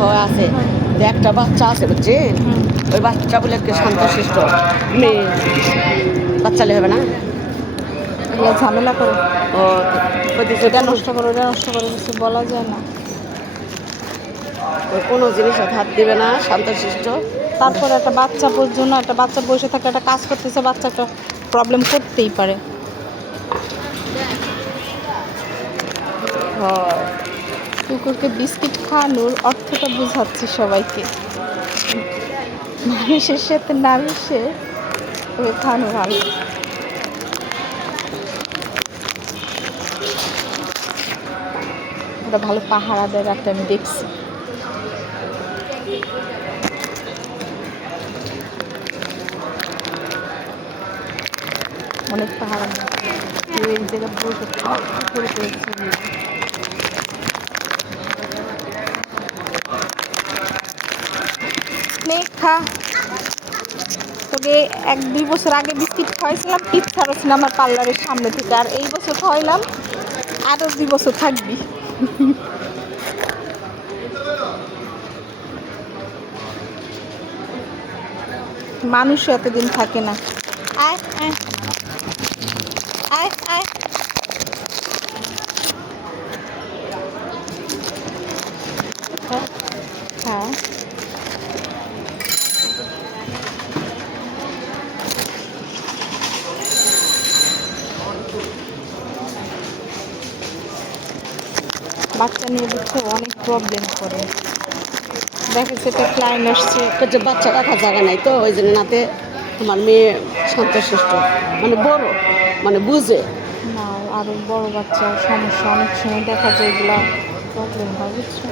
হয় আছে, একটা বাচ্চা আছে বুঝছেন, ওই বাচ্চা বলে একটা শান্তশিষ্ট মেয়ে, বাচ্চালে হবে না, এগুলো ঝামেলা করে, ও কইতেছে এটা নষ্ট করে ওটা নষ্ট করে, কিছু বলা যায় না। কোনো জিনিস হাত দিবে না, শান্তশিষ্ট। তারপরে একটা বাচ্চা জন্য একটা বাচ্চা বসে থাকলে একটা কাজ করতেছে, বাচ্চা একটা প্রবলেম করতেই পারে। কুকুরকে বিস্কিট খাওয়ানোর অর্থটা বুঝাচ্ছি সবাইকে, মানুষের সাথে না মিশে ওকে খাওয়ানো ভালো। ওটা ভালো পাহারা দেয় রাতে, আমি দেখছি। অনেক পাহারা দেয়, এই জায়গায় বসে করে পেয়েছি। খা, তোকে 1-2 বছর আগে বিস্কিট খাওয়াইছিলাম, টিপ ছাড়াচ্ছিলাম আমার পার্লারের সামনে থেকে, আর এই বছর খাওয়াইলাম, আরও 2 বছর থাকবি। মানুষ এতদিন থাকে না। আয় আয় আয় আয়, হ্যাঁ বাচ্চা নিয়ে বুঝছো অনেক প্রবলেম করে। দেখে সেটা ক্লায়েন্ট আসছে, যে বাচ্চা রাখার জায়গা নাই তো ওই জন্য নাতে আমার মেয়ে শান্তশিষ্ট, মানে বড়, মানে বুঝে না আরও বড় বাচ্চা সমস্যা, অনেক সময় দেখা যায় এগুলা প্রবলেম হয় বুঝছো।